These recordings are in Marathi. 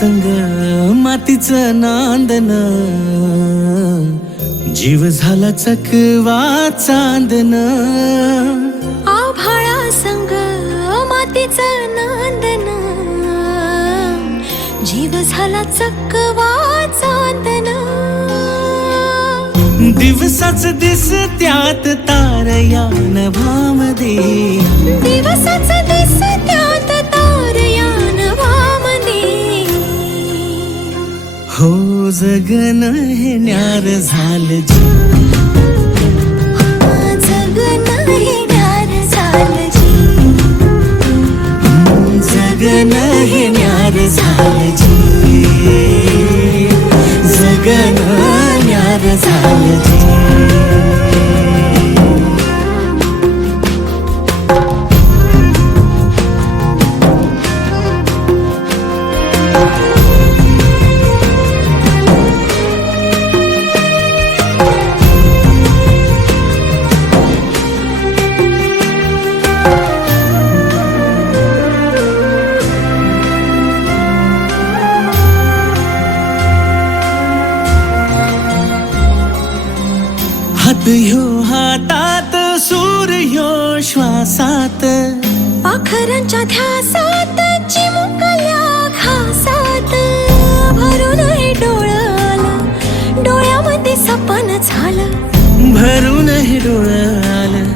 संग मातीचं नांदन, जीव झाला चकवा चांदन. आभाळा संग मातीचं नांदन, जीव झाला चकवा चांदन. दिवसाच दिसत्यात तारया नभामध्ये, दिवसाच दिसत्यात तारया नभामध्ये. हो जगन हे न्यार झालं जी, जगन हे न्यार झालं जी, जगन हे न्यार झालं जी, जगन न्यार झालं जी. हात ह्यो हातात, सूर ह्यो श्वासात, पाखरांच्या ध्यासात, चिमुकल्या घासात. भरून हे डोळं आलं, डोळ्यामध्ये सपन झालं. भरून हे डोळं आलं,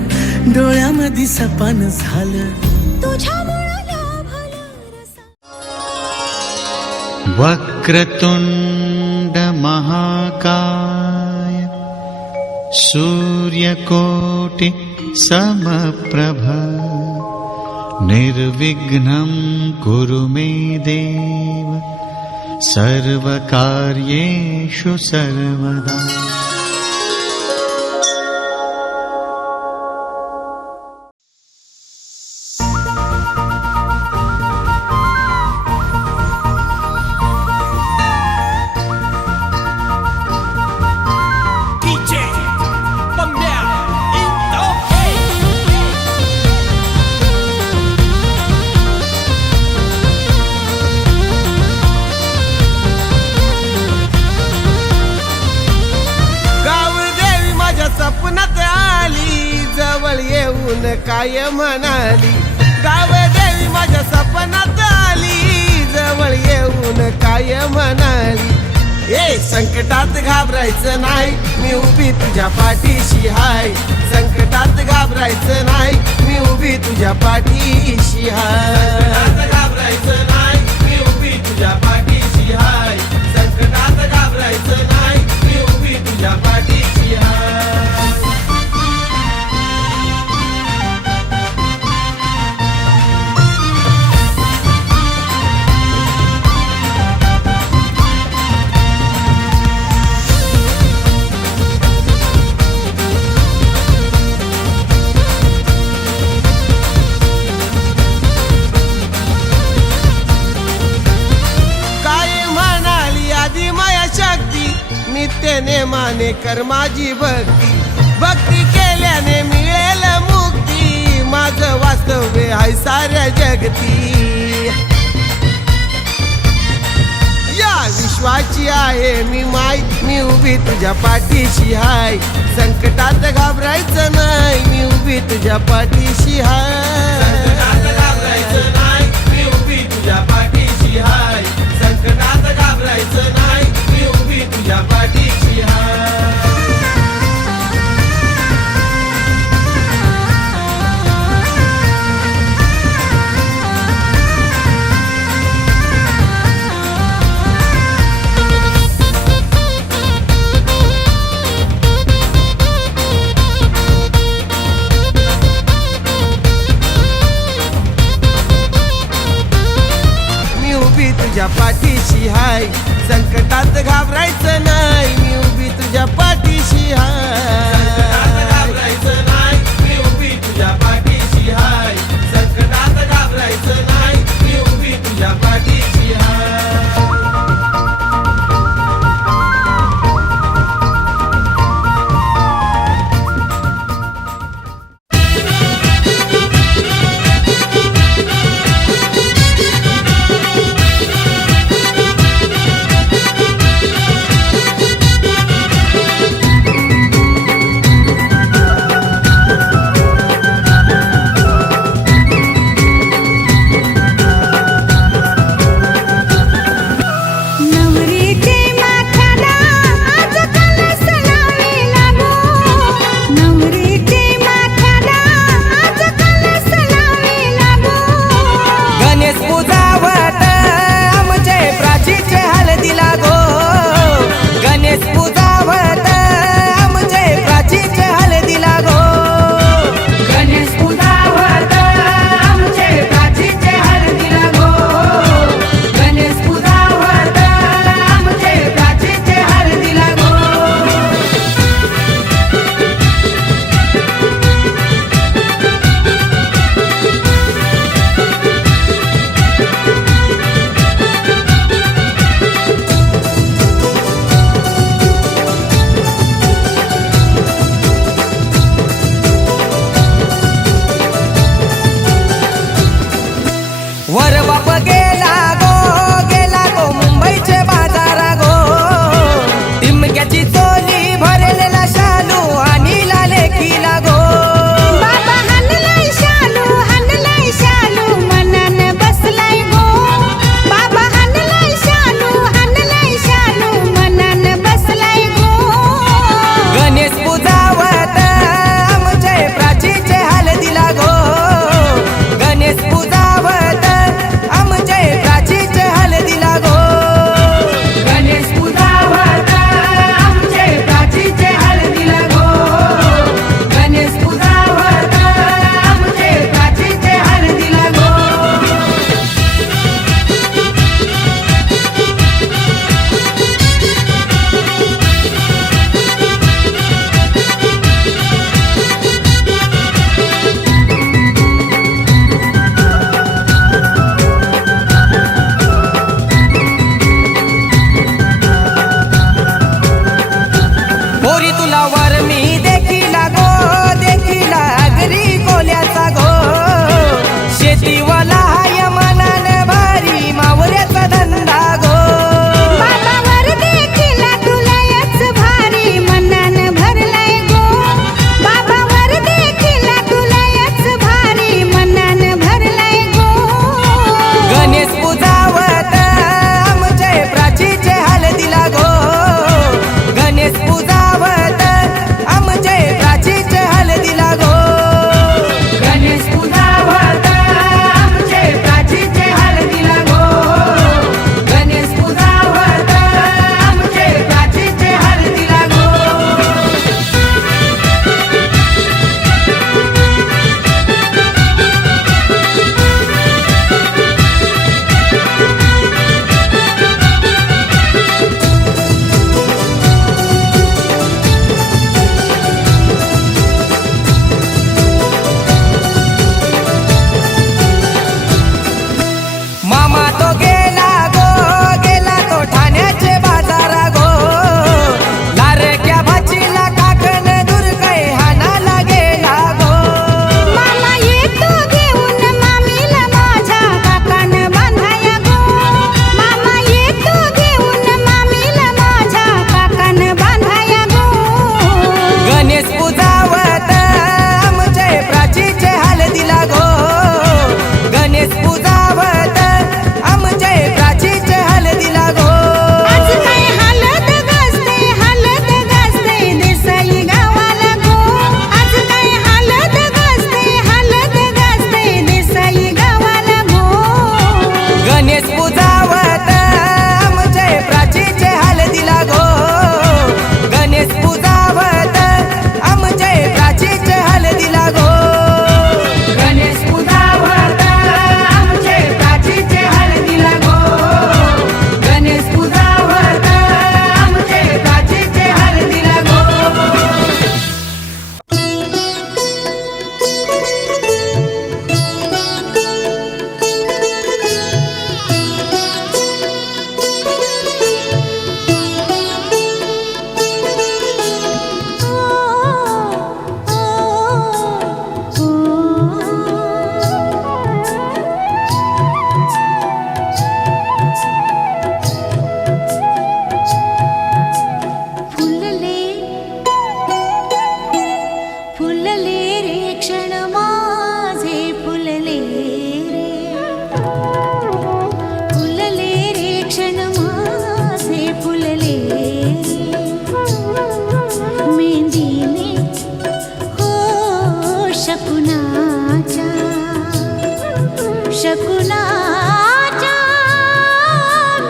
डोळ्यामध्ये सपन झालं. तुझ्यामुळं लाभलं रसा. वक्रतुंड महाकाय सूर्यकोटि समप्रभ निर्विघ्नं कुरु मे देव सर्वकार्येषु सर्वदा. सपनात आली, जवळ येऊन काय म्हणाली. गावदेवी माझ्या सपनात आली, जवळ येऊन काय म्हणाली. ए संकटात घाबरायचं नाही, मी उभी तुझ्या पाठीशी हाय. संकटात घाबरायचं नाही, मी उभी तुझ्या पाठीशी हाय. संकटात घाबरायचं नाही, मी उभी तुझ्या पाठीशी हाय. संकटात घाबरायचं नाही, मी उभी तुझ्या पाठीशी हाय. नित्य नेमाने कर माझी भक्ती, भक्ती केल्याने मिळेल मुक्ती. माझं वास्तव्य आहे साऱ्या जगती, या विश्वाची आहे मी माय. मी उभी तुझ्या पाठीशी हाय. संकटात घाबरायचं नाही, मी उभी तुझ्या पाठीशी हाय. संकटात घाबरायचं नाही, मी उभी तुझ्या पाठीशी हाय. संकटात घाबरायचं नाही, मी उभी तुझ्या पाठीशी हाय. तुझ्या पाठीशी हाय. संकटात घाबरायचं नाही, मी उभी तुझ्या पाठीशी हाय. घाबरायचं नाही, मी उभी तुझ्या पाठीशी हाय. संकटात घाबरायचं नाही, मी उभी तुझ्या पाठीशी हाय. वर बाप गेला गो मुंबईचे बाजारा गो टिमक्याची चोली भरलेला शालू आणि लाले किला गो बाबा हाणलाय शालू मनान बसलाय गो बाबा हाणलाय शालू मनान बसलाय गो गणेश पूजावत आमचे प्राचीचे हळदीला गो गणेश पूजावत आमचे प्राचीचे हळदीला गो गणेश पूजावत आमचे प्राचीचे हळदीला गो गणेश पूजावत आमचे प्राचीचे हळदीला गो पोरी तुला वर मी देखीला गो देखीला अगरी कोल्याचा गो शेतीवाला हाय मनान भारी मावऱ्याचा धंदा गो बाबा वर देखीला तुलायच भारी मनान भरलाय गो बाबा वर देखीला तुलायच भारी मनान भरलाय गो गणेश पूजावत आमचे प्राचीचे हळदीला गो गणेश पूजावत आमचे प्राचीचे हळदीला गो गणेश पूजावत आमचे प्राचीचे हळदीला गो गणेश पूजावत आमचे प्राचीचे हळदीला गो मामा तो गेला तो ठाण्याचे बाजारा गो लारक्या भाचीला काकण दूर काय हाणाला गेला गो मामा येतो घेऊन मामीला माझ्या काकान बांधाया गो मामा येतो घेऊन मामीला माझ्या काकान बांधाया गो गणेश पूजावत आमचे प्राचीचे हळदीला गो गणेश पूजावत आमचे प्राचीचे हळदीला गो आज काय हलत गाजते देसाई गावाला गो आज काय हलत गाजते देसाई गावाला गो गणेश पूजावत आमचे प्राचीचे हळदीला गो गणेश पूजावत आमचे प्राचीचे हळदीला गो गणेश पूजावत आमचे प्राचीचे हळदीला गो गणेश पूजावत आमचे प्राचीचे हळदीला गो फुलले रे क्षण माझे फुलले रे क्षण माझे फुलले मेंदीने हो शकुनाच्या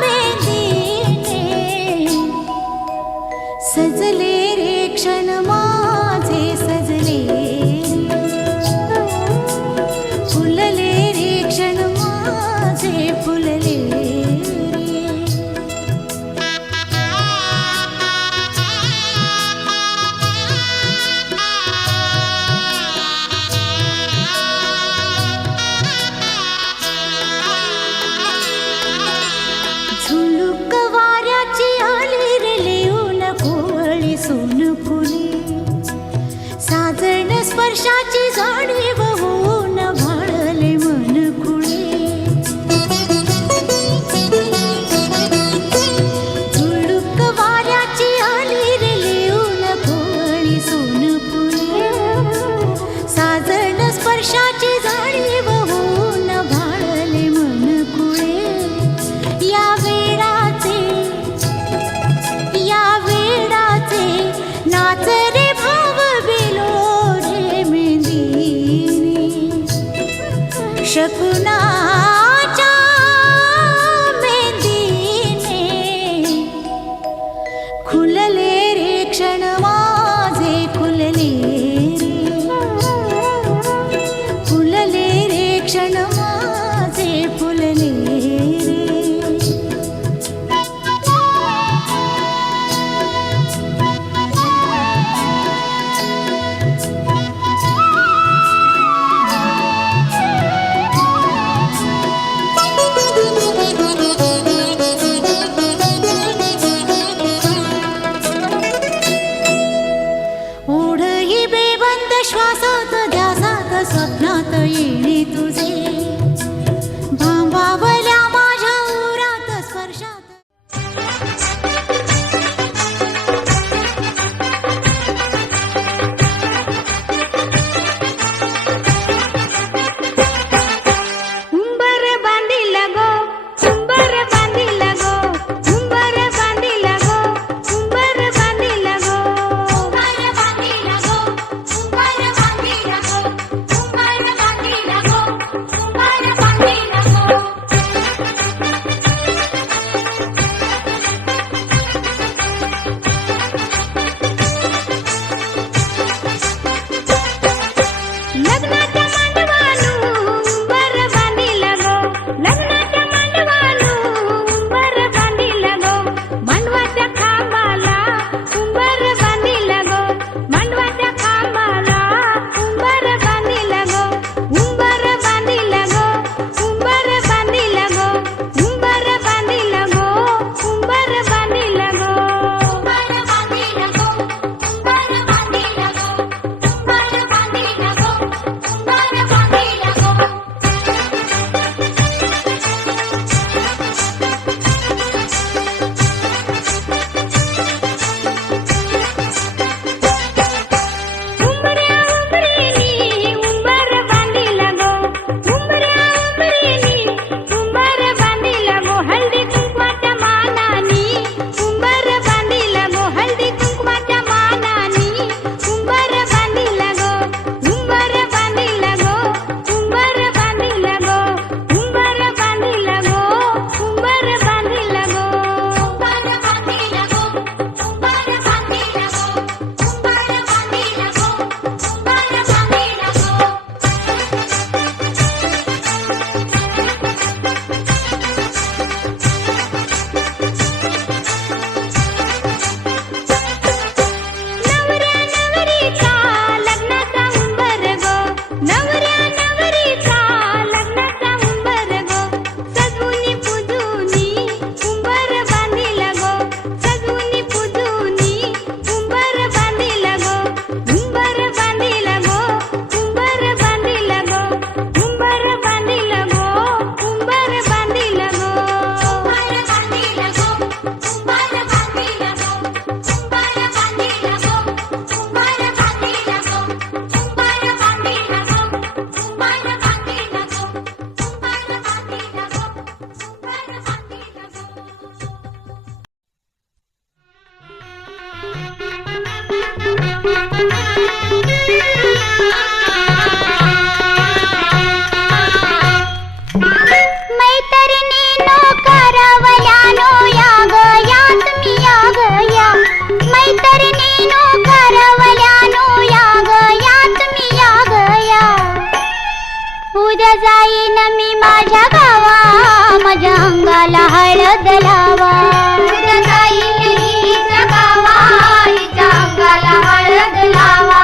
मेंदीने सजले रे क्षण माझे सजले फुलले रे क्षण माझे फुलले रे शकुनाच्या मेंदीने खुलले रे क्षण माझे खुलले रे क्षण माझे फुलले रे ओढही बेबंद श्वासात ध्यासात स्वप्नात येणे तुझे भांबावल्या माझ्या उरात स्पर्शात उंबर बांधिला गो उंबर बांधिला गो उंबर बांधिला गो उंबर बांधिला गो उंबर बांधिला गो उंबर बांधिला गो उंबर बांधिला गो उंबर बांधिला गो लग्नाच्या मांडवानु उंबर बांधिला गो लग्नाच्या मांडवानु उंबर बांधिला गो मांडवाच्या खांबाला उंबर बांधिला गो मांडवाच्या खांबाला उंबर बांधिला गो उंबर बांधिला गो उंबर बांधिला गो उंबर बांधिला गो उंबर बांधिला गो उंबर बांधिला गो उंबर बांधिला गो उंबर बांधिला गो उंबर बांधिला गो उंबऱ्या उंबरेनी उंबर बांधिला गो उंबऱ्या उंबरेनी उंबर बांधिला गो हळदी कुंकवाच्या मानानी उंबर बांधिला गो हळदी कुंकवाच्या मानानी उंबर बांधिला गो उंबर बांधिला गो उंबर बांधिला गो उंबर बांधिला गो उंबर बांधिला गो उंबर बांधिला गो उंबर बांधिला गो उंबर बांधिला गो उंबर बांधिला गो नवऱ्या नवरीचा लग्नाचा उंबर गो नवऱ्या नवरीचा लग्नाचा उंबर गो सजवुनी पुजुनी उंबर बांधिला गो सजवुनी पुजुनी उंबर बांधिला गो उंबर बांधिला गो उंबर बांधिला गो उंबर बांधिला गो उंबर बांधिला गो उंबर बांधिला गो उंबर बांधिला गो उंबर बांधिला गो उंबर बांधिला गो उंबर बांधिला गो उंबर बांधिला गो उंबर बांधिला गो उंबर बांधिला गो मैत्रिणीनो करवल्यानो या ग या तुम्ही या ग या मैत्रिणीनो करवल्यानो या ग या तुम्ही या ग या उद्या जाईन मी माझ्या गावा माझ्या अंगाला हळद लावा उद्या जाईन हिच्या गावा हिच्या अंगाला हळद लावा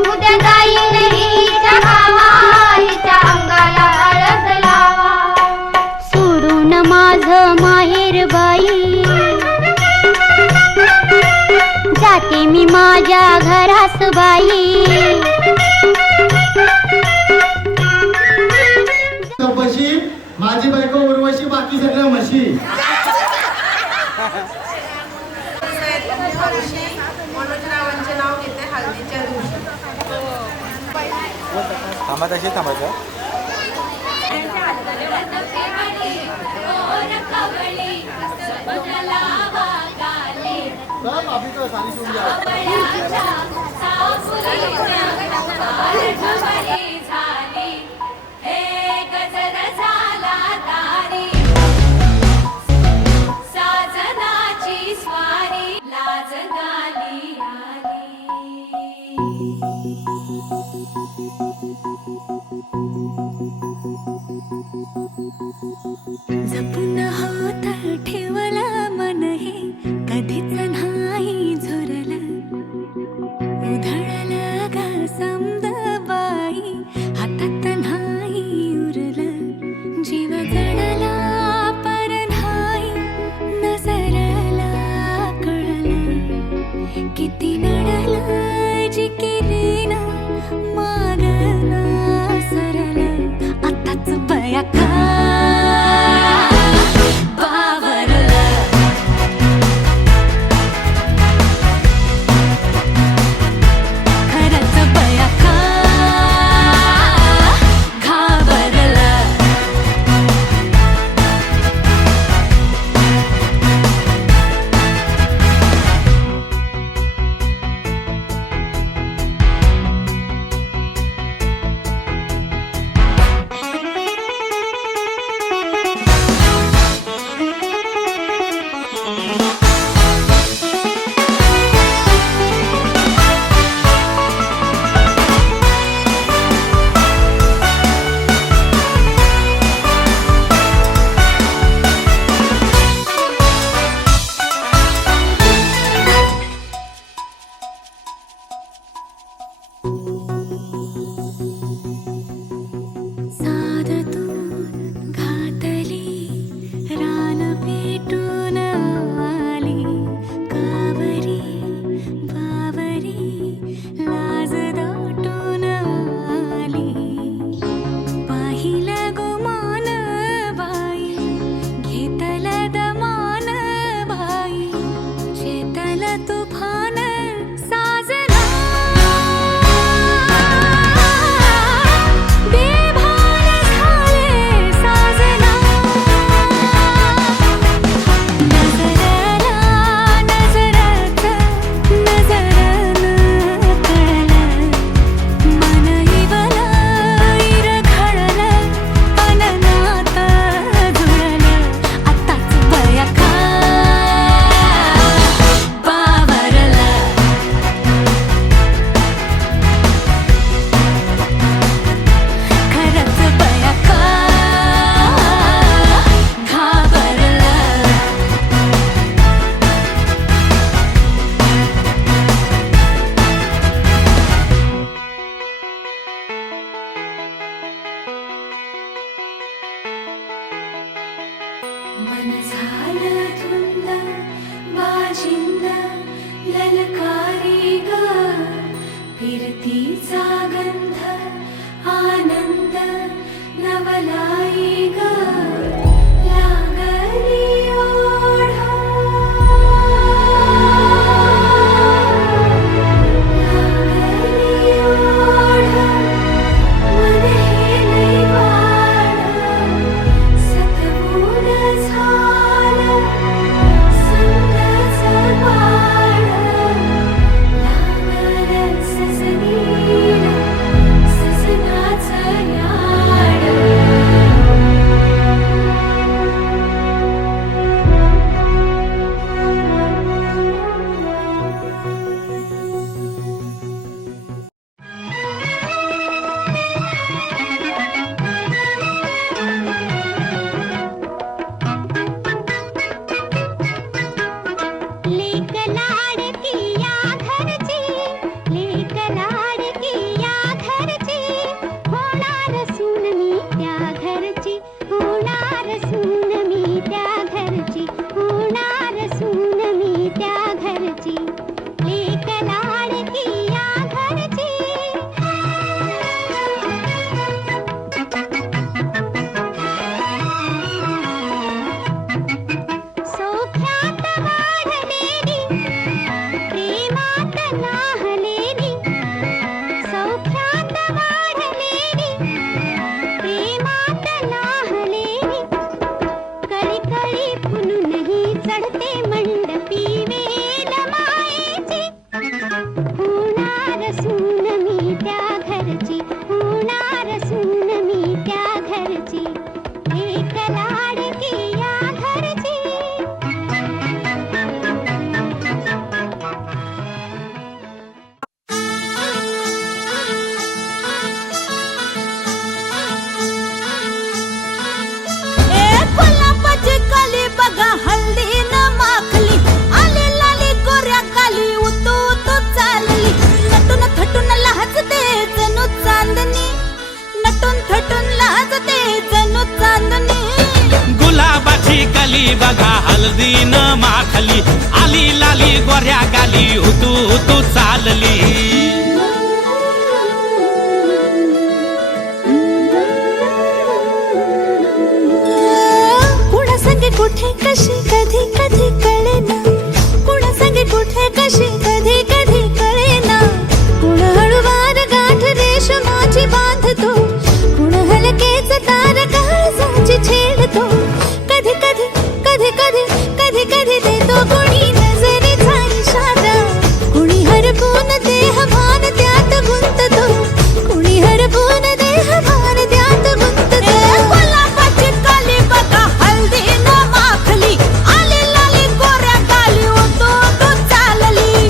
उद्या जाईन हिच्या गावा हिच्या अंगाला हळद लावा सोडून माझं माहेर बाई जाते मी माझ्या घरास बाई कपाशी माझी बायको उर्वशी बाकी सगळ्या म्हशी मनोजरावांचे नाव घेते हळदीच्या दिवशी थांबा तशी थांबायचं झाली हे जपून होत ठेवलं मन हे कधीच नाही झुरलं उधळलं ग समद बाई हातात नाही उरलं जीव जडला पर नाही नजरला कळलं किती नडलं जी केली ना मागला सरलं आताच बया का मन झालं धुंद बाजिंद ललकारी ग फिरतीचा गंध आनंद नवलाई ग लागली ओढा लागली ओढा मन हे लई वाढ सतबूड झालं संगच बाळ लागलं सजनीला सजनाचं याड लेक लाडकी या घरची लेक लाडकी या घरची होणार सून मी त्या घरची होणार सून मी त्या घरची होणार सून मी त्या घरची लेक लाडकी या घरची सौख्यात वाढलेली प्रेमात नाहलेली सौख्यात वाढलेली प्रेमात नाहलेली गाली बघा हळदीन माखली आली लाली गोऱ्या गाली हुतू हुतू चालली कुणा संगे कुठे कशी कधी कधी कळेना कुणा संगे कुठे कशी कधी कधी कळेना कुण हळूवार गाठ रेशमाची बांधतो कुण हलकेच तार काळजाची छेडतो कधी कधी कधी कधी कधी कधी देतो कुणी नजरेचा इशारा कुणी हरपून देह भान त्यात गुंततो कुणी हरपून देह भान त्यात गुंततो गुलाबाची काली बघा हल्दी न माखली आली लाली गोऱ्या गाली होतो तो चालली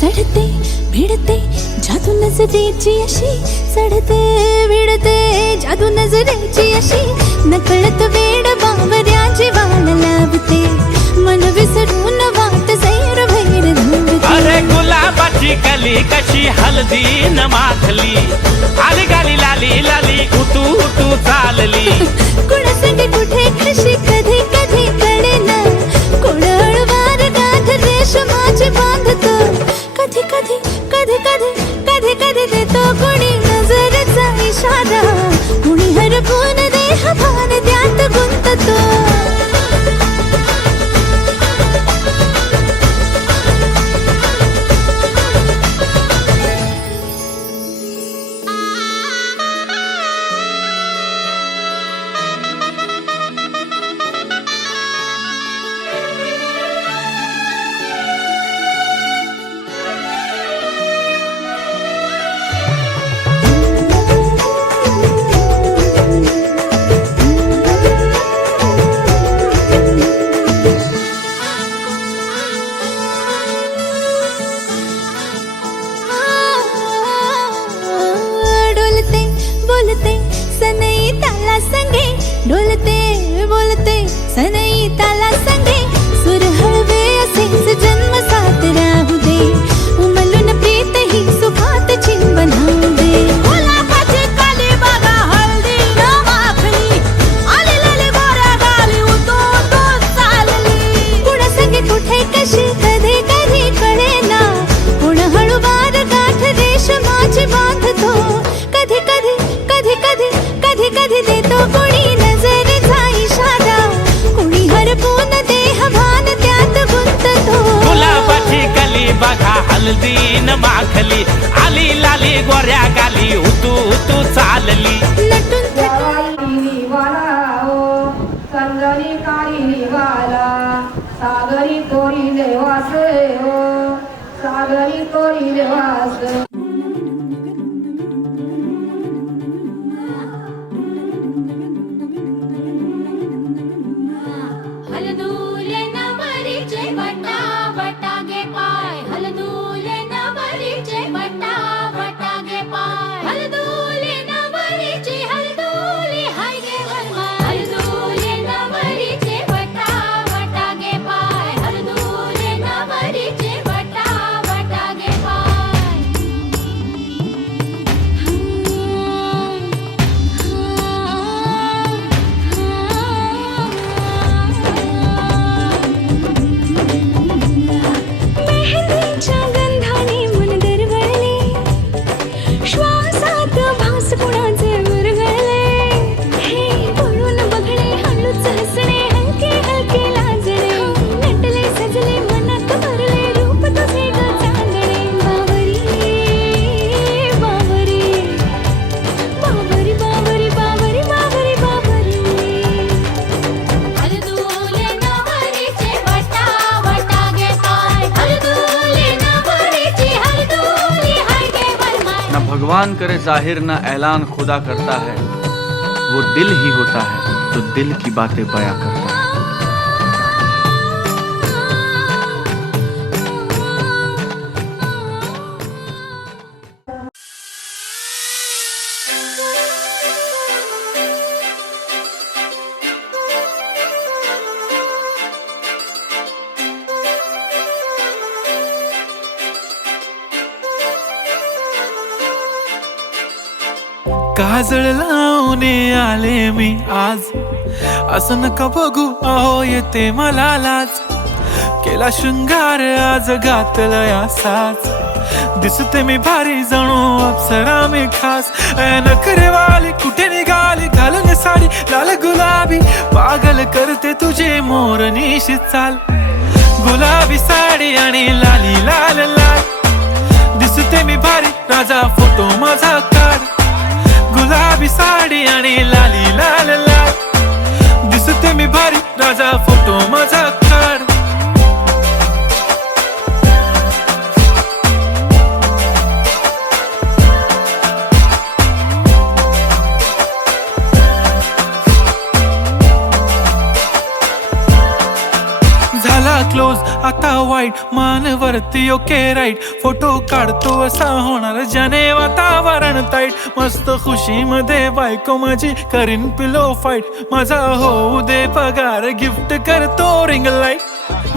चढते भिडते जादू नजरेची अशी चढते भिडते जादू नजरेची अशी नकळत वेड बावऱ्याची वाल लावते मन विसरून वाट सैर भैर धावते अरे गुलाबाची कली कशी हळदीन माखली आली गाली लाली लाली हुतू हुतू चालली कुणा संगे कुठे कशी कधी कधी कळेना कुण हळूवार गाठ रेशमाची बांधतो कधी कधी कधी कधी कधी कधी देतो कुणी नजरेचा इशारा कुणी हरपून देह भान त्यात गुंततो डोलते बोलते सनई ताला संगे डोलते बोलते सनई ताला संगे सुर हळवे असेच जन्म साथ राहू दे उमलून प्रीत ही सुखात चिंबन होऊ दे गुलाबाची काली बघा हळदी न माखली आली लाली गोऱ्या गाली उतो तो चालली कुणा संगे कुठे कशी कधी कधी कळेना कुण हळूवार गाठ रेशमाची बांधतो कधी कधी कधी कधी कधी कधी देतो कुणी नजरेचा इशारा कुणी हरपून देह भान त्यात गुंततो गुलाबाची कली बघा हळदीन माखली आली लाली गोऱ्या गाली हुतू हुतू चालली नटून संगरी काळी वाला सागरी तोरी देवास हो सागरी तोरी देवास हलदूले नवरीचे बटा बटा गे पाय हलदूले नवरीचे बटा बटा गे पाय हलदूले नवरीचे हलदूले हाय गे वरमाय हलदूले नवरीचे बटा बटा गे पाय हलदूले नवरीचे बटा बटा गे पाय मेहंदीच्या गंधाने मन दरवळले श्वासात भास कुणाचे मुरगळले हे पळून बघणे हळूच हसणे हलके हलके लाजणे नटले सजले मनात भरले रूप तुझे ग चांदणे बावरी बावरी बावरी बावरी बावरी बावरी बावरी हलदूले नवरीचे बटा बटा गे पाय हलदूले नवरीचे हलदूले हाय गे वरमाय न भगवान करे जाहिर न ऐलान खुदा करता है वो दिल ही होता है जो दिल की बातें बयां करता है काजळ लावून आले मी आज, असं नका बघू अहो येते मला लाज. केला शृंगार आज घातला साज, दिसते मी भारी जणू अप्सरा मी खास. नखरेवाली कुठे निघाली घालून साडी लाल गुलाबी, पागल करते तुझे मोरनीशी चाल. गुलाबी साडी आणि लाली लाल लाल, दिसते मी भारी राजा फोटो माझा काढ. गुलाबी साडी आणि लाली लाल लाल, दिसते मी भारी राजा फोटो माझा काढ. झाला क्लोज आता वाईट, मानवरती ओके राईट. फोटो काढतो असा होणार ज्याने वातावरण ताईट. मस्त खुशी मध्ये बायको माझी करीन पिलो फाईट. माझा होऊ दे पगार गिफ्ट करतो रिंग लाईट.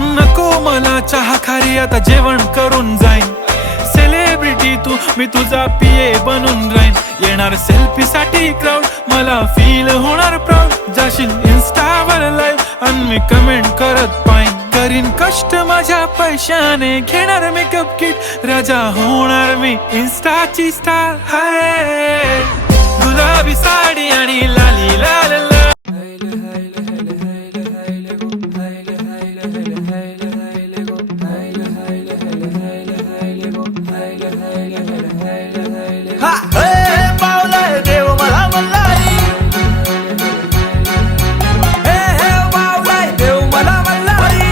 नको मला चहा खारी आता जेवण करून जाईन. सेलिब्रिटी तू मी तुझा पिये बनून राहीन. येणार सेल्फी साठी क्राऊड मला फील होणार प्राऊड. जाशील इन्स्टावर लाईव्ह आणि मी कमेंट करत पाईन. करीन कष्ट माझ्या पैशाने घेणार मेकअप किट. राजा होणार मी इन्स्टाची स्टार. हाय गुलाबी साडी आणि लाली लाल लाल. पावलाय देव मला मल्हारी, पावलाय देव मला मल्हारी.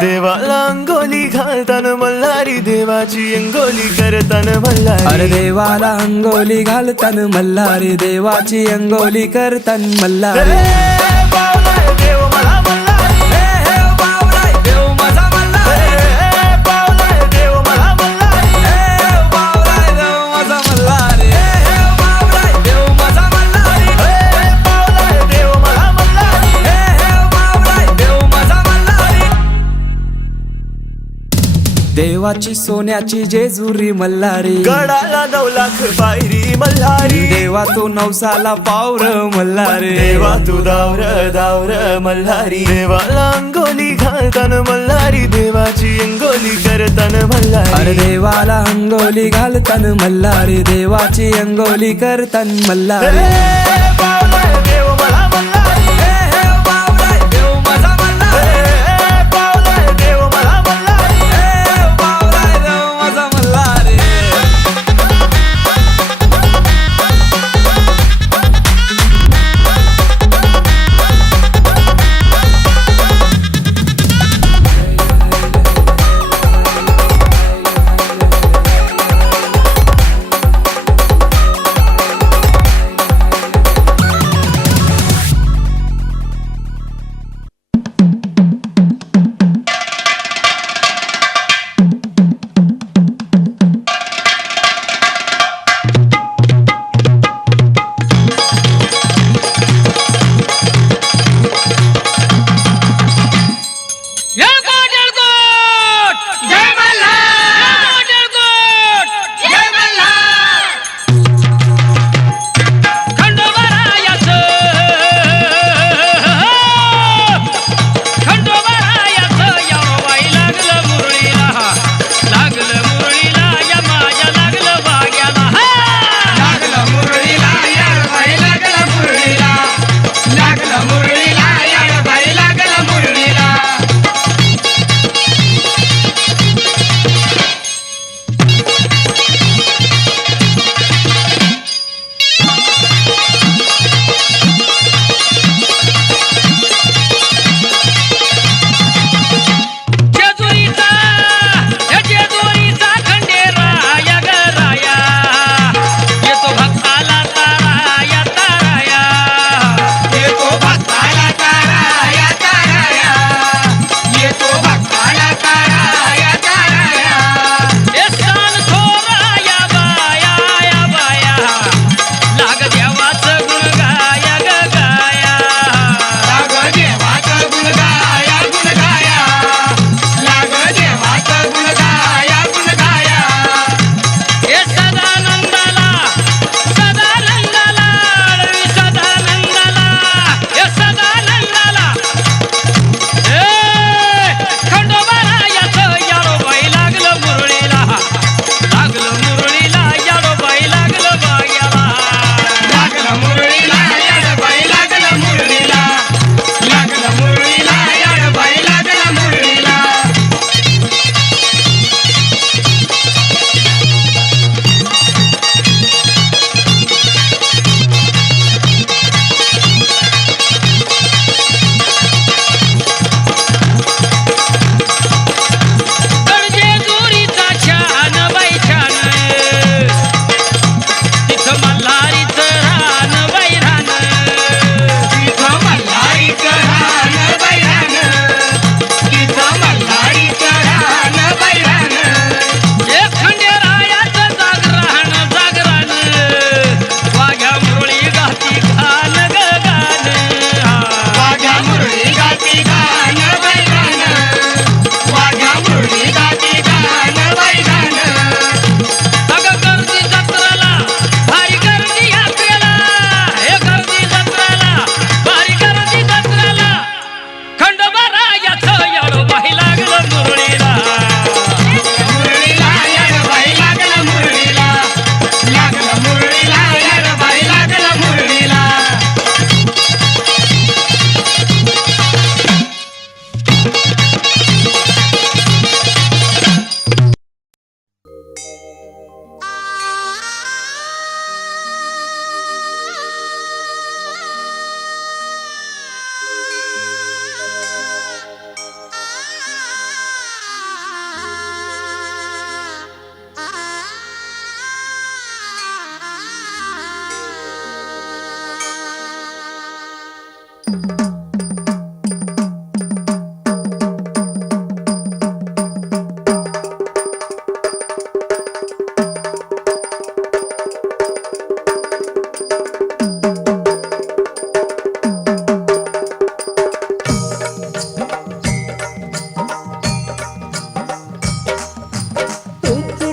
देवाला अंगोली घालताना मल्हारी, देवाची अंगोली करताना मल्हारी. अरे देवाला अंगोली घालताना मल्हारी, देवाची अंगोली करताना मल्हारी. पावलाय देव मला मल्हारी, पावलाय देव माझा मल्हारी. पावलाय देव मला मल्हारी, पावलाय देव माझा मल्हारी. पावलाय देव माझा मल्हारी, पावलाय देव मला मल्हारी. पावलाय देव माझा मल्हारी. देवाची सोन्याची जेजुरी मल्हारी, गडाला 9 लाख पायरी मल्हारी. देवा तू नवसाला पावर मल्हारी. देवा तू दावर दावर मल्हारी. देवाला अंगोली घालताना मल्हारी, देवाची अंगोली करताना मल्हारी. अरे देवाला अंगोली घालताना मल्हारी, देवाची अंगोली करताना मल्हारी. पावलाय देव मला मल्हारी, पावलाय देव माझा मल्हारी. पावलाय देव मला मल्हारी, पावलाय देव माझा मल्हारी.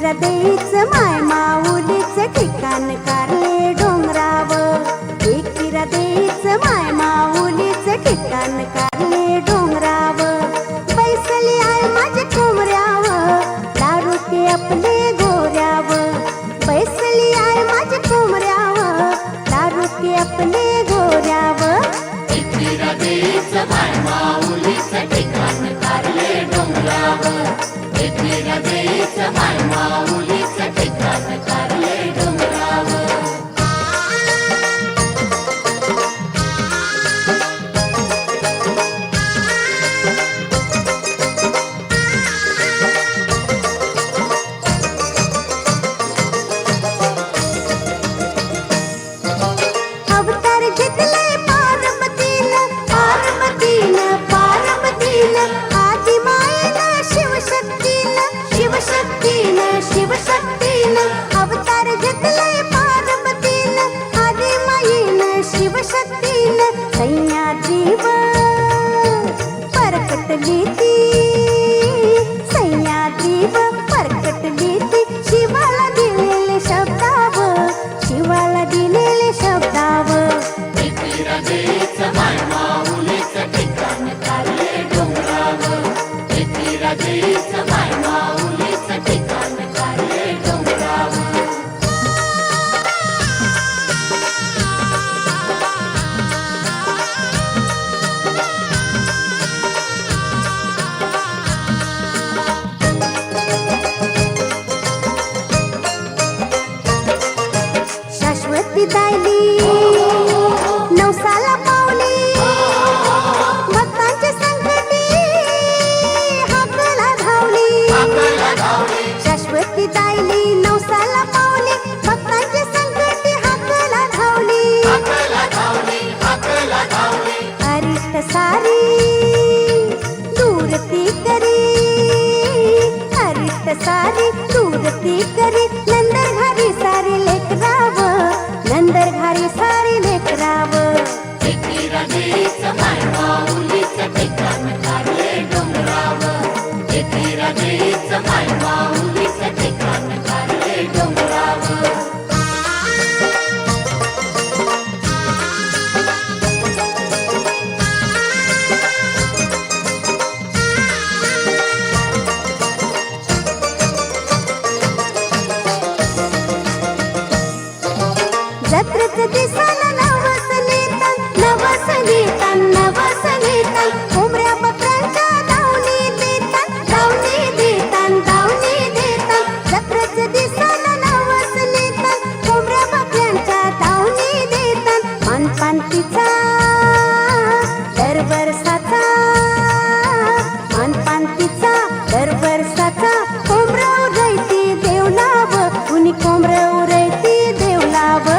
किरादेच माय माऊलीच ठिकाण कारले डोंगराव एक किरादेच माय माऊलीच ठिकाण कारले डोंगराव बैसली आहे माझ्या कोमऱ्याव दारू के आपले गोऱ्याव बैसली आहे माझ्या कोमऱ्याव दारू के आपले गोऱ्याव अवतार घेतले पार्वतीनं पार्वतीनं पार्वतीनं आदि मायेनं शिवशक्तीनं शिवशक्तीनं शिवशक्तीनं अवतार घेतले पार्वतीनं आदि मायेनं शिवशक्तीनं सह्याद्रीव परकटली ती सह्याद्रीव परकटली ती शिवाला दिलेले शब्दाव शिवाला दिलेले शब्दाव शाश्वती दायली नवसाला पावली भक्तांच्या संकटी हाकला धावली शाश्वती दायली नवसाला पावली भक्तांच्या संकटी हाकला धावली अरिष्ट सारी दूर ती करी अरिष्ट सारी दूर ती करी नंदर घरी सारी लेकराव नंदर घरी सारी लेकराव जत्रच दिसाला नवस नेतन नवस नेतन नवस नेतन कोंबड्या बकऱ्यांच्या दावणी देतन दावणी देतन दावणी देतन जत्रच दिसाला नवस नेतन कोंबड्या बकऱ्यांच्या दावणी देतन मानपांतीचा दरवर्षाचा मानपांतीचा दरवर्षाचा कोंबड्या उरैती देवलाव कुणी कोंबड्या उरैती देवलाव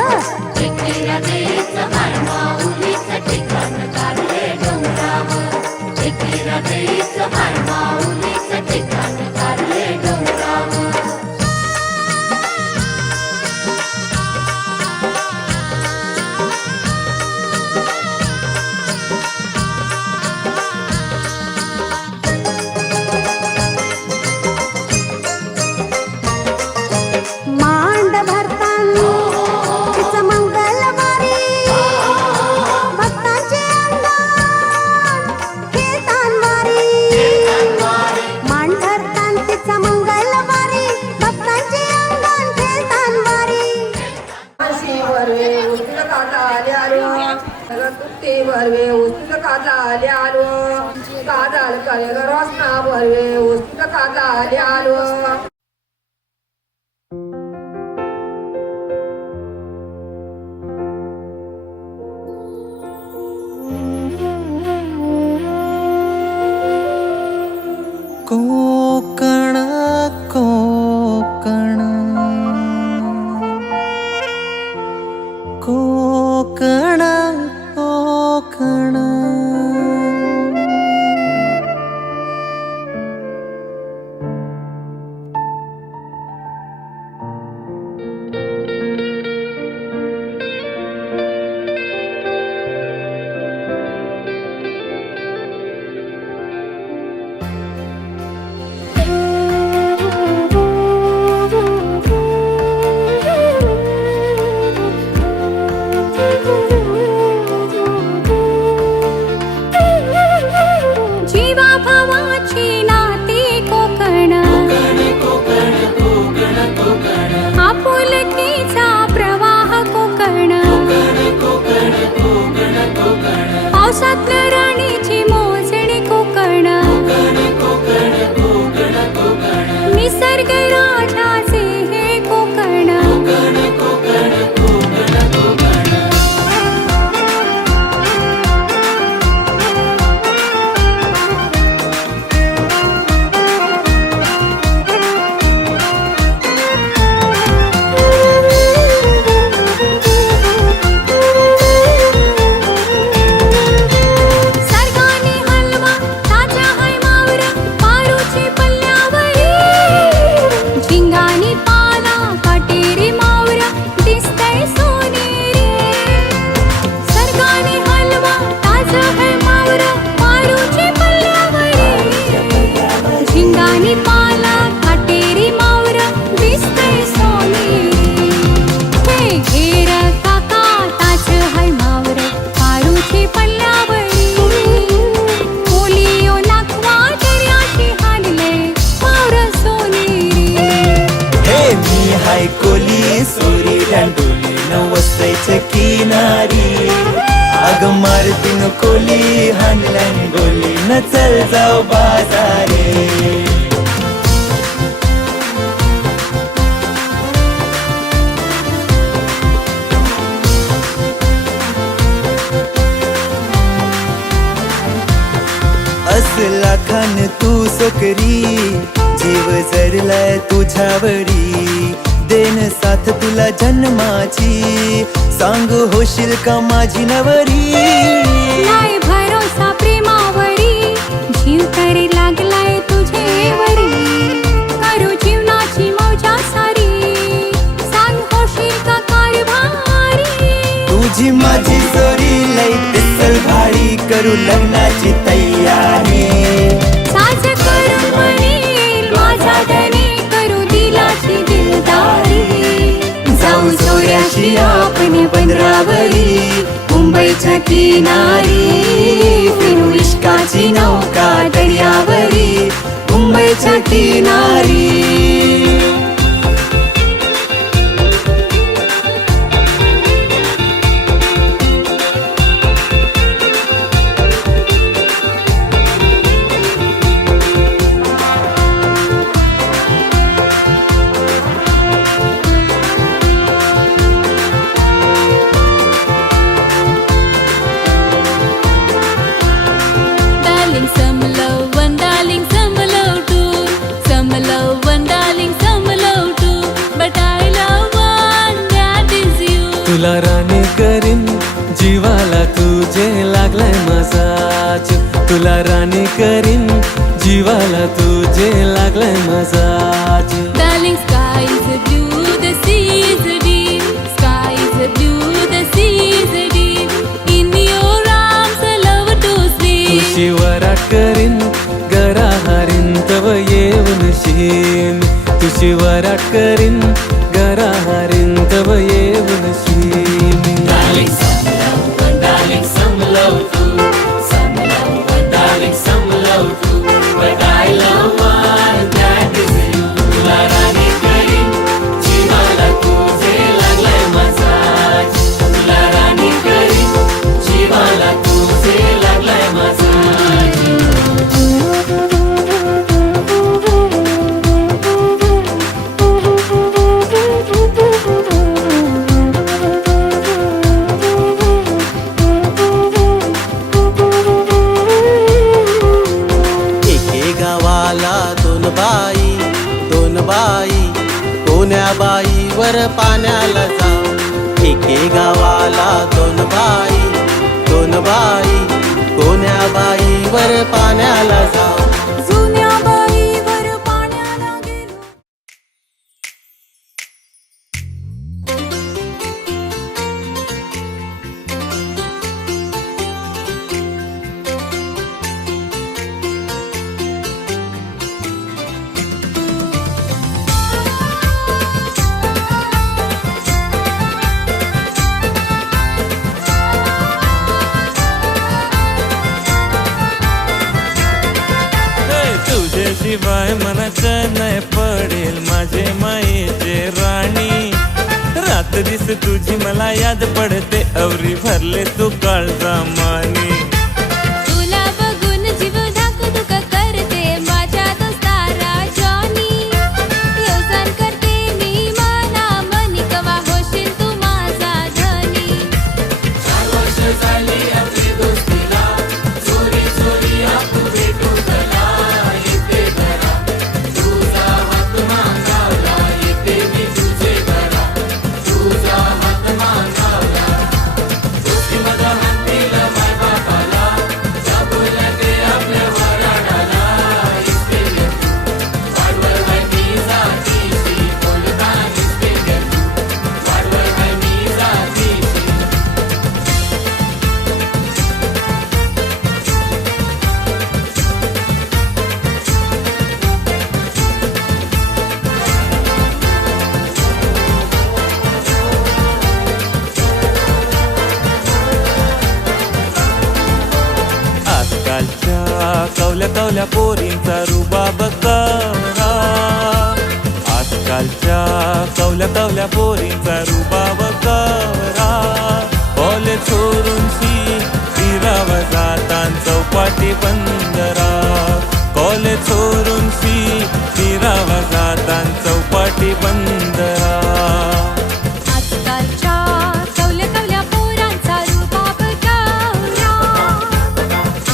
मांड भरतान तिचं मंगलवारी भक्तांचे अंगण खेळतान वारी मांड भरतान तिचं मंगलवारी भक्तांचे अंगण खेळतान वारी वरवे उचल काता आल्यालो तुत्ते वरवे उचल काता आल्यालो कादाल करे रसना वरवे उचल काता आल्यालो कोकण कोकण कोकण कोकण निसर्ग राजाचे हे कोकण सर्गाने हलवा ताजा है मावर पारूची पल्ल्यावरी झिंगानी पाला काटेरी मावर दिसतय सोनेरी सर्गाने हलवा ताजा है मावर पारूची पल्ल्यावरी झिंगानी पाला काटेरी मावर दिसतय सोनेरी हे घेर काका ताज है मावर पारूची पल्ल्यावरी पोलिओ नाकवा दर्याशी हाडले मावर सोनेरी हे मी हाय कोली सोरी डांडोली नवसायच्या किनारी अग मारतीन कोली हानल्यान गोली न चल जाऊ बाजारे असला खान तू सोकरी जीव जरलाय तुझ्यावरी देन साथ तुला जन्माची सांग होशील का माझी नवरी नाही भरोसा प्रेमावरी जीव करे लागलाय तुझेवरी करू जीवनाची मौजा सारी सांग होशील का कारभारी तुझी माझी जोरी लई पिसल भारी करू लग्नाची तयारी साज करून म्हणेल माझा धनी करू दिलाची दिलदारी जाऊ सोऱ्याशी आपण पंधरावरी मुंबईच्या किनारी फिरू इश्काची नौका दर्यावरी मुंबईच्या किनारी Darling, some love, one darling, some love too. Some love, one darling, some love too. But I love one, that is you. तुला राणी करीन जीवाला तुझे लागलाय मजाज तुला राणी करीन जीवाला तुझे लागलाय Majaz Darling, sky is blue, the sea is deep. Sky is blue, the sea is deep. In your arms, I love to sleep. तुझी वराट करीन गरा हारीन तव येऊन शीन तुझी वराट करीन गरा हारीन तव येऊन शीन एके गावाला दोन बाई कोण्या बाईवर पाण्याला जाऊ एके गावाला दोन बाई कोण्या बाईवर पाण्याला जाऊ जुन्या बाईवर पाण्याला गेलो. तुझ्याशिवाय मनाचं नाही पडेल माझे मायेचे राणी रात्रीस तुझी मला याद पडते अवरी भरले तू काळजा मानी तुला बघून जीव धाक दुख करते माझ्या दोस्तारा जॉनी आजकालच्या कवल्या कवल्या पोरींचा रुबाब करा कॉलेज सोडून फिरावा जातान चौपाटी बंदरा कॉलेज सोडून फिरावा जातान चौपाटी बंदरा आजकालच्या कवल्या कवल्या पोरांचा रुबाब गौरा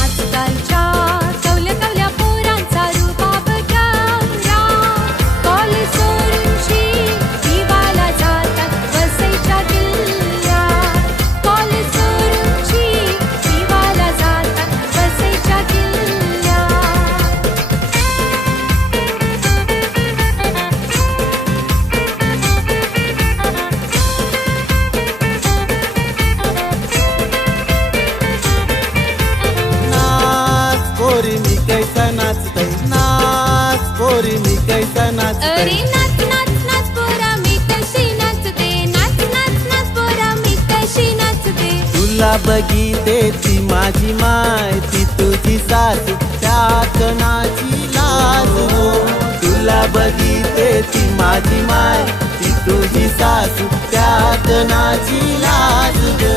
आजकालच्या कवल्या कवल्या पोरांचा रुबाब गौरा कॉलेज सोडून शिवाला जातात वसईच्या किल्ल्यात कॉलेज सोडून शिवाला जातात वसईच्या किल्ल्यात नाच पोरी मी कैसा नाचतय नाच पोरी मी कैसा अरे नाचतय नाच नाच नाच पोरा मी कशी नाचते नाच नाच नाच पोरा मी कशी नाचते तुला बघिते ती माझी माय ती तुझी सासू त्यात नाची लाज हो तुला बघिते ती माझी माय ती तुझी सासू त्यात नाची लाज ग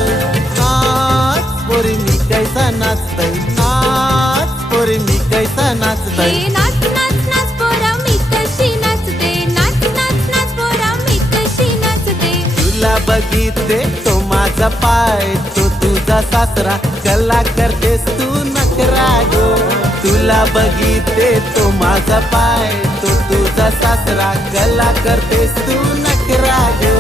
नाच पोरी मी कैसा नाचतय नाच पोरी मी कैसा नाचतय हे नाच नाच नाच पोरा मी कशी नाचते नाच नाच नाच पोरा मी कशी नाचते तुला बघिते तो माझा पाय तो तुझा सासरा कला करतेस तू नकरा गो तुला बघिते तो माझा पाय तो तुझा सासरा कला करतेस तू नकरा गो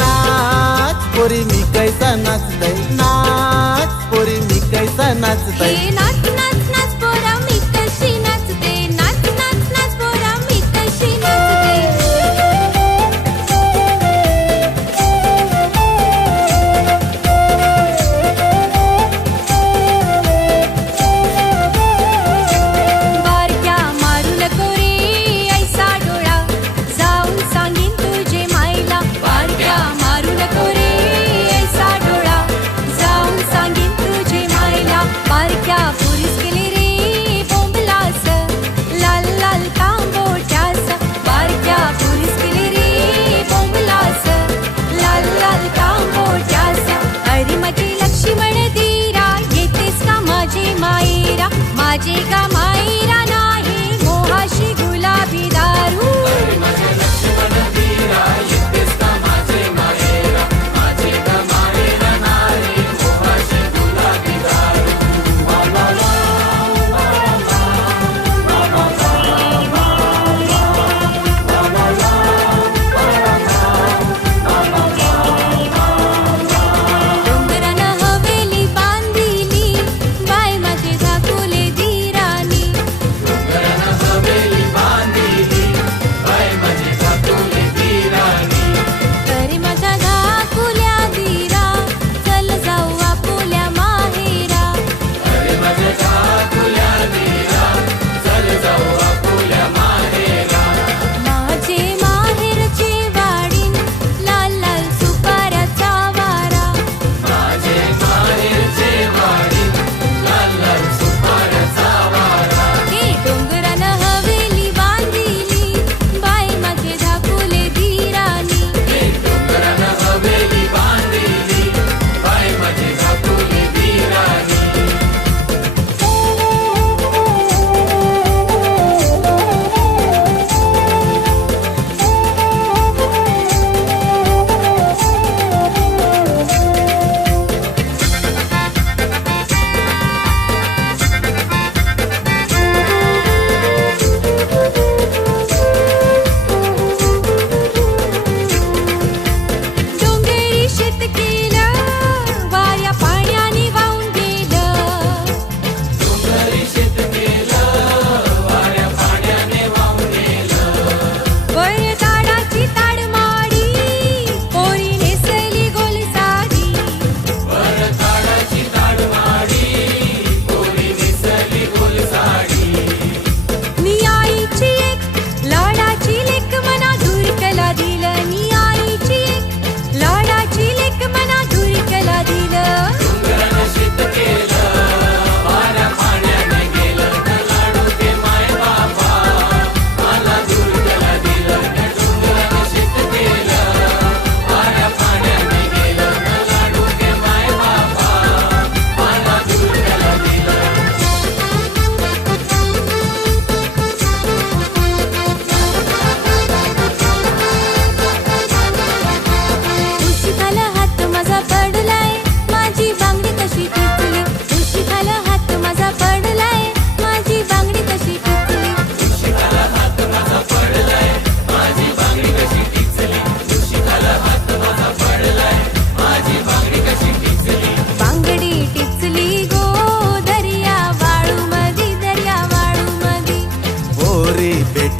नाच पोरी मी कैसा नाचतय नाच पोरी मी कैसा नाचतय हे नाच नाच नाच पोरा मी कशी नाचते नाच नाच नाच पोरा मी कशी नाचते बारक्या मारू नको रे ऐसा डोळा जाऊन सांगीन तुझे मायला बारक्या मारू नको रे ऐसा डोळा जाऊन सांगीन तुझे मायला बारक्या पुरीस केले रे बोंबलास लाल लाल तांबोट्यास बारक्या पुरीस केले रे बोंबलास लाल लाल तांबोट्यास अरे माझे लक्ष्मण धीरा येतेस का माझे मायरा माझे का मायरा नाही मोहाशी गुलाबी दारू डोंगरानं हवेली बांधिली बाय माझे झाकुले धीरानी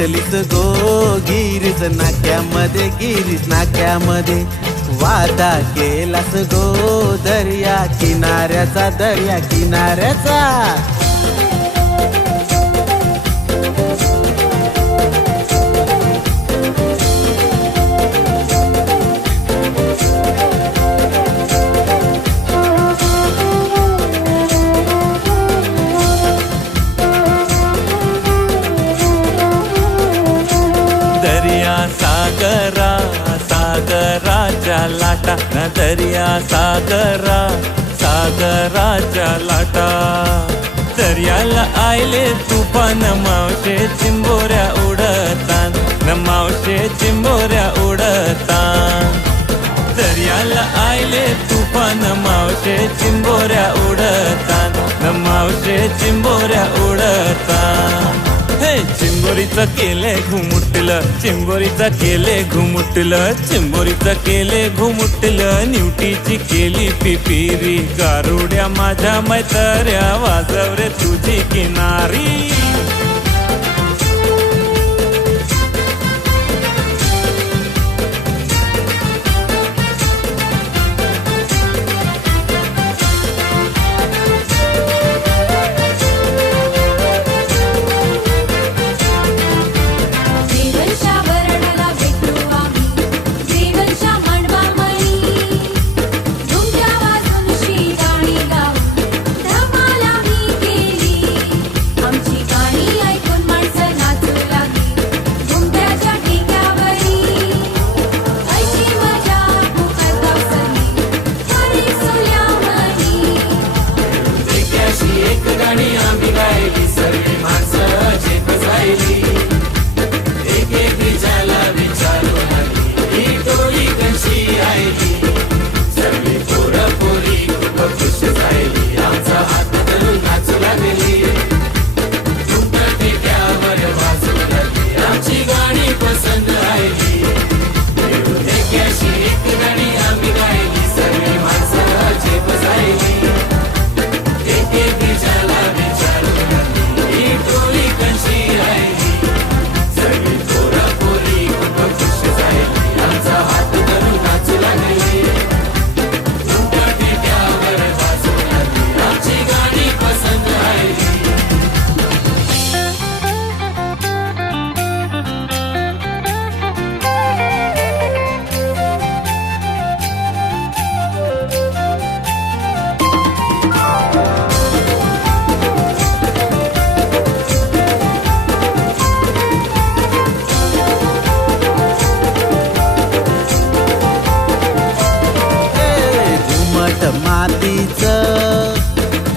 बसलीस गो गिरीज नाक्यामध्ये, गिरीज नाक्यामध्ये वादा केलास गो दर्या किनाऱ्याचा, दर्या किनाऱ्याचा. सागरा सागराच्या लाटा न दर्या सागरा सागराच्या लाटा. दर्याला आयले तुफान मावशे चिंबोऱ्या उडतान न मावशे चिंबोऱ्या उडतान. दर्याला आयले तुफान मावशे चिंबोऱ्या उडतान न मावशे चिंबोऱ्या उडतान. हे चिंबोरीचं केले घुमुटलं, चिंबोरीचं केले घुमुटलं, चिंबोरीचं केले घुमुटलं. निवटीची केली पिपिरी गारुड्या माझ्या मैतऱ्या वाजव रे तुझी किनारी.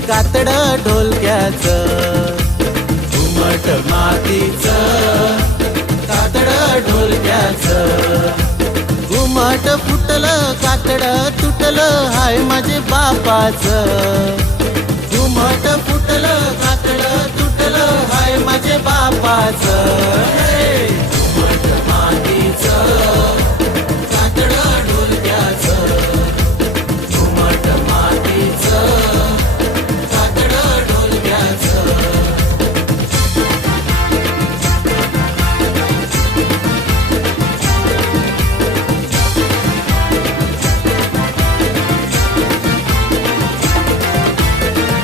कातड ढोलक्याचं, घुमट मातीचं कातड ढोलक्याचं. घुमट फुटलं कातड तुटलं हाय माझे बापाचं. घुमट फुटलं कातड तुटलं हाय माझे बापाचं. घुमट मातीचं कातड ढोलक्याचं, घुमट मातीचं कातड ढोलक्याचं.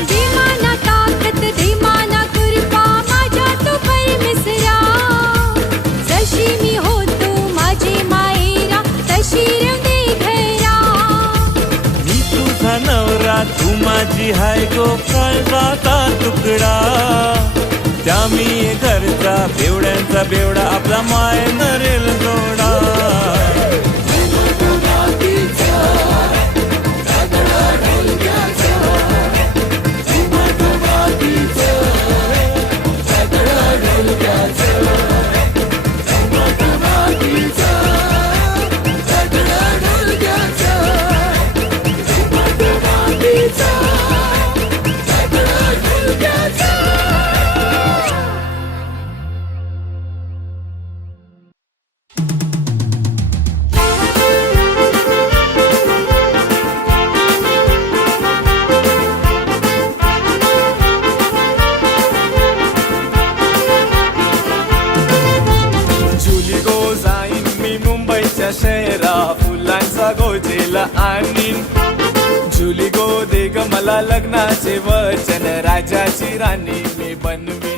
देमाना ताकद देमाना कृपा माझ्या तू परमेश्वरा. जशी मी होतो माझी मायरा तशी दे घरा. मी तुझा नवरा तू माझी हाय गो काळजाचा तुकडा. त्या मी घरचा बेवड्यांचा बेवडा आपला माय नरेल जोडा. माझ्या शहरा फुलांचा गोजेला आणीन जुली गो दे ग मला लग्नाचे वचन राजाची राणी मी बनवीन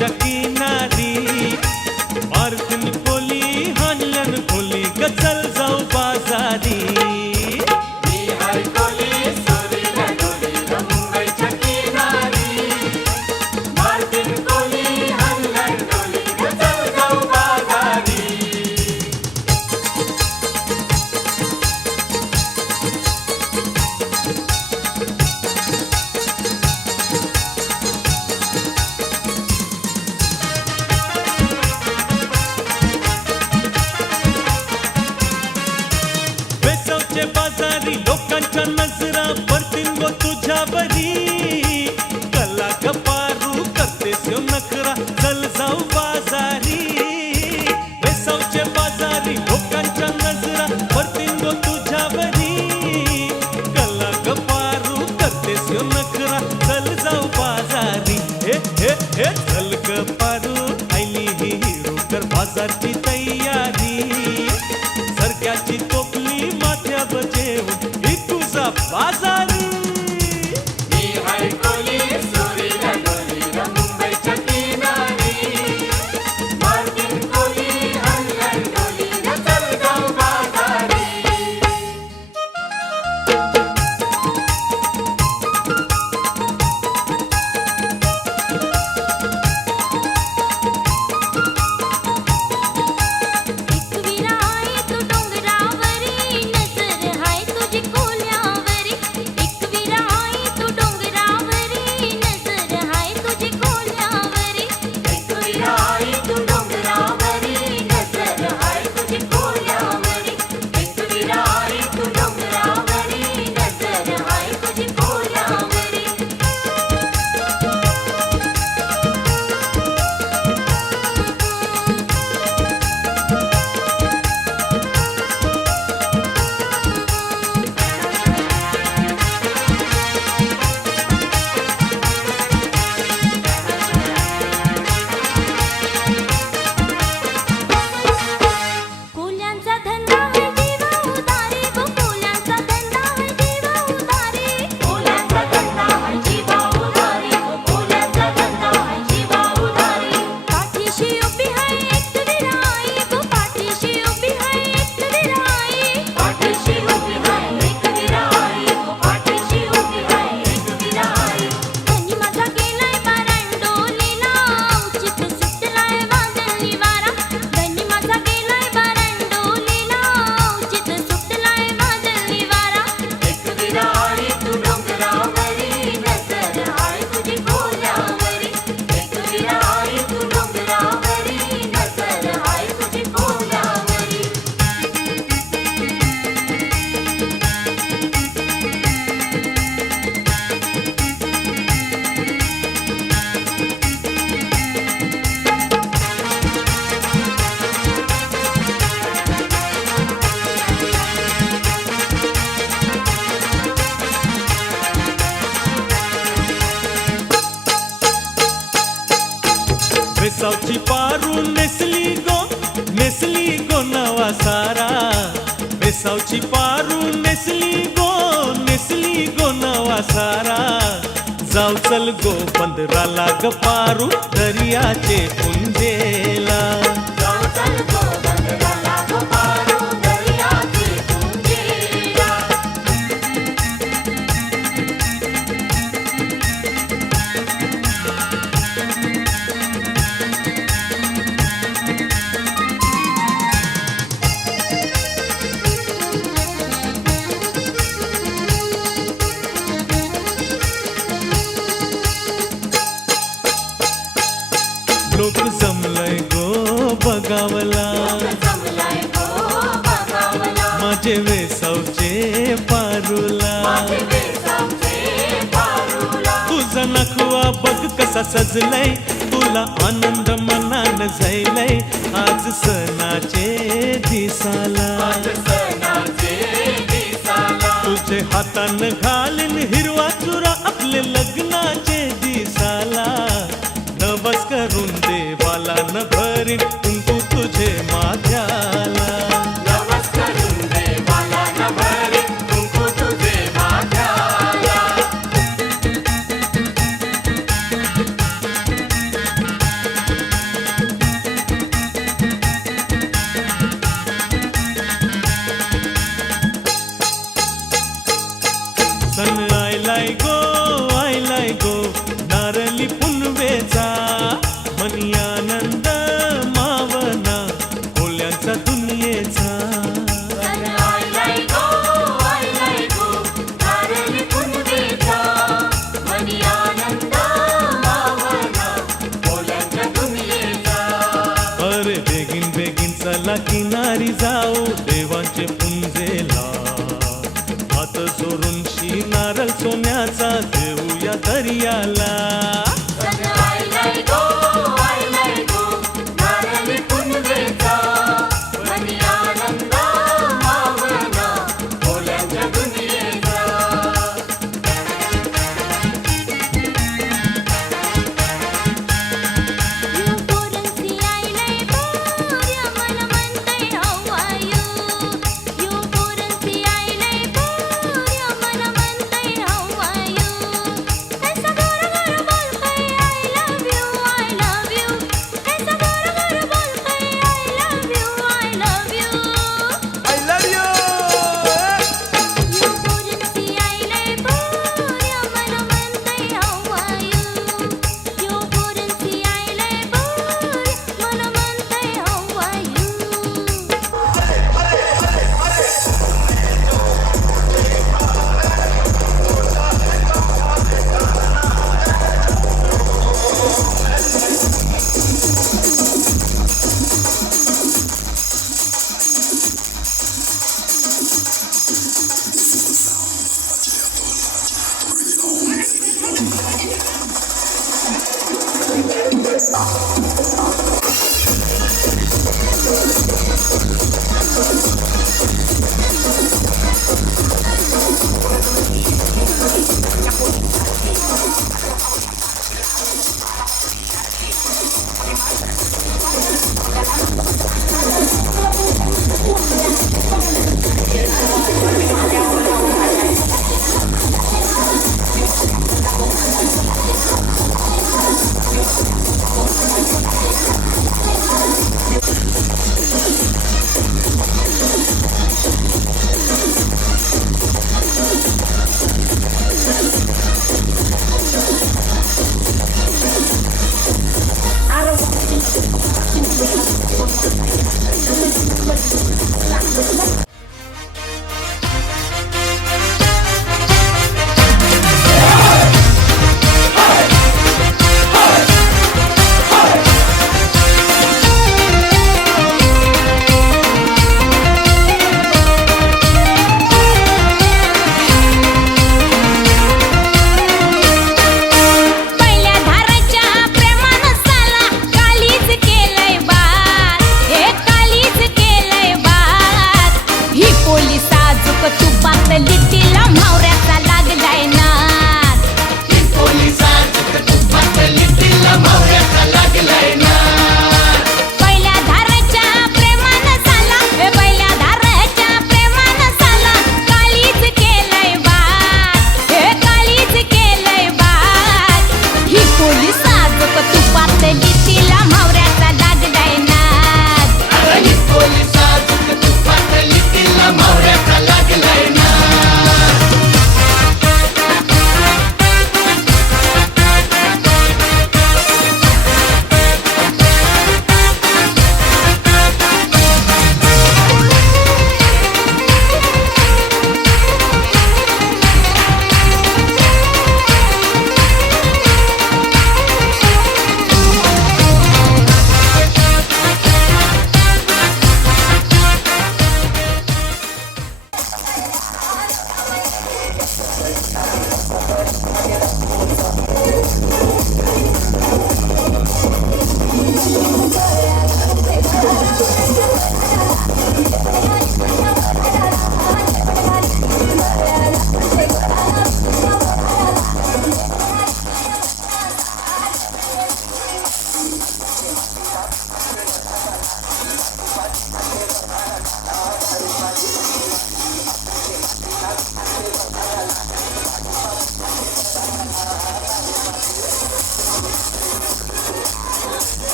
मुंबईच्या किनारी मार्किन खोली हानलन खोली गचल जाऊ बाजारी बाजारी लोकांच्या नजरा पडतील गो तुझ्यावरी कला कपारू करतेस यो नखरा चल जाऊ बाजारी वेसावचे बाजारी लोकांच्या नजरा पडतील गो तुझ्यावरी कला कपारू करतेस यो नखरा चल जाऊ बाजारी हे हे हे चल कपारू आईली ही हिरो कर बाजारची तयारी सरक्याची टोपली माथ्यावर जेवून ही तुझा बाजारी वेसावची पारू नेसली गो नवा सारा वेसावची पारू नेसली गो नवा सारा जाऊ चल गो बंदराला ग पारू दर्याचे पुंजेला लोक जमलय गो बघावला माझे वेसावचे पारूला तुझा नखवा बघ कसा सजलय तुला आनंद मनान झालय आज सणाचे दिसाला तुझे हातान घालीन हिरवा चुरा आपले लग्नाचे दिसाला नवस करून देवाला न भरीन कुंकू तुझे माझ्याला यमुना किनारी जाऊ देवांचे पुंजेला, हात जोडून नारळ सोन्याचा देऊया दर्याला.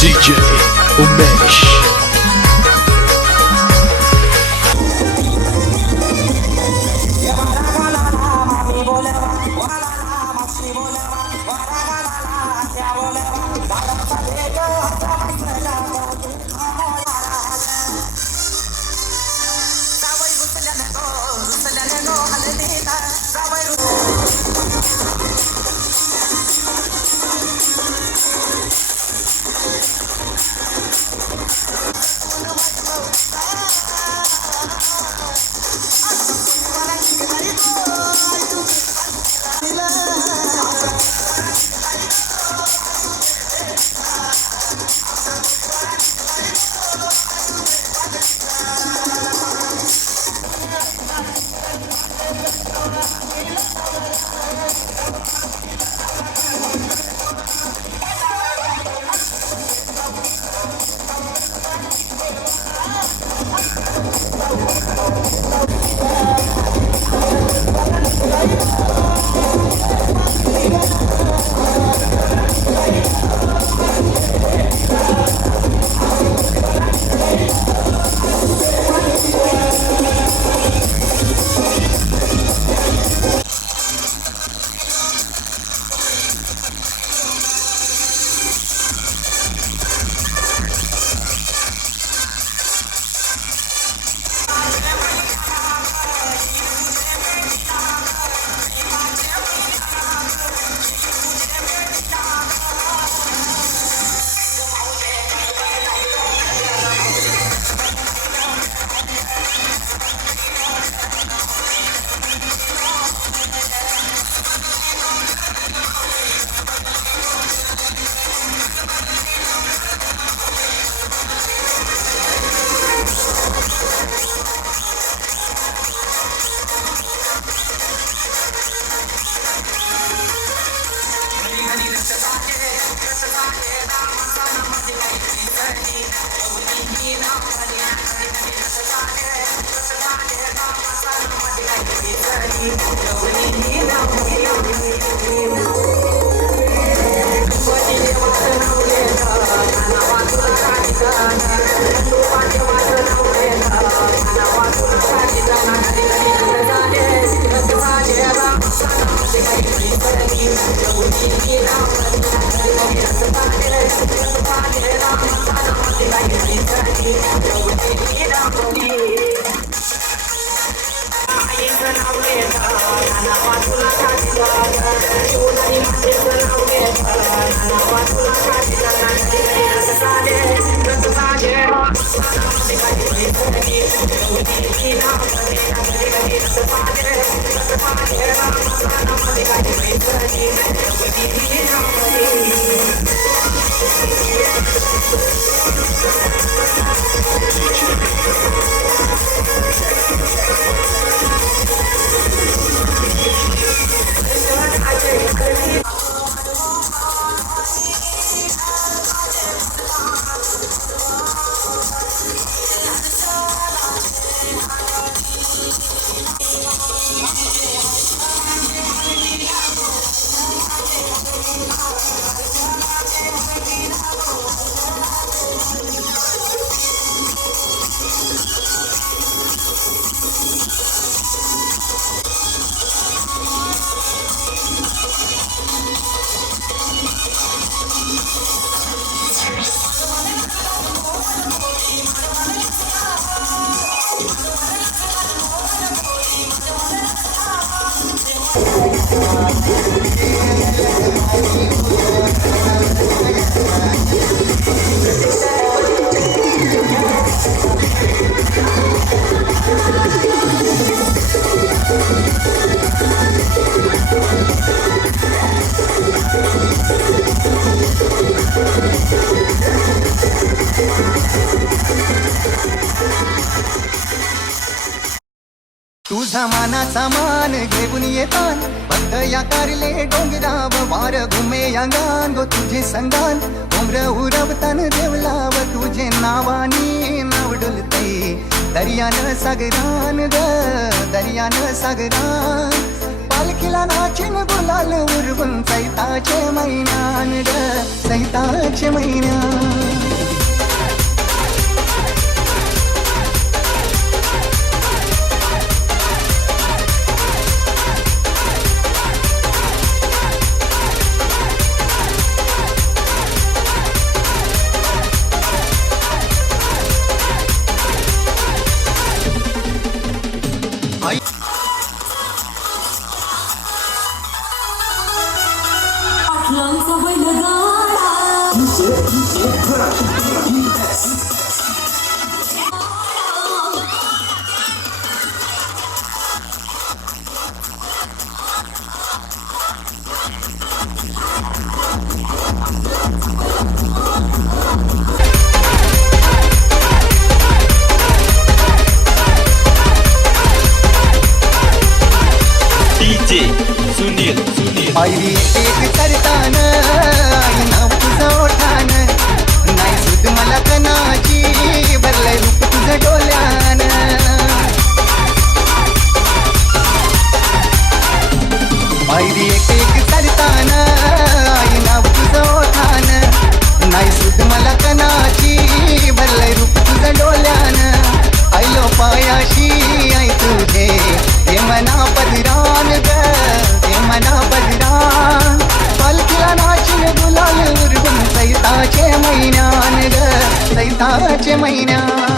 DJ Umesh. तुझा मानाचा मान घेऊन येतान बंद या कारले डोंगराव वार घुमे अंगान गो तुझे संगान उमर उरवतान देवलाव तुझे नावानी नाव डुलते दर्यान सागरान ग दर्यान सागरान पालखीला नाचिन गुलाल उरवून चैताचे महिन्यान ग चैताचे महिन्यान पायरी एक करतान आई नाव तुझं ओठान नाही सुद मला कनाची भरलंय रूप तुझं डोल्यान पायरी एक करतान आई नाव तुझं ओठान नाही सुद मला कनाची भरलंय रूप तुझं डोल्यान आयलो पायाशी आई तुझे हे मना पदरान ग मना बदरान पालखीला नाचिन गुलाल उरवून चैताचे महिन्यान ग चैताचे महिन्यान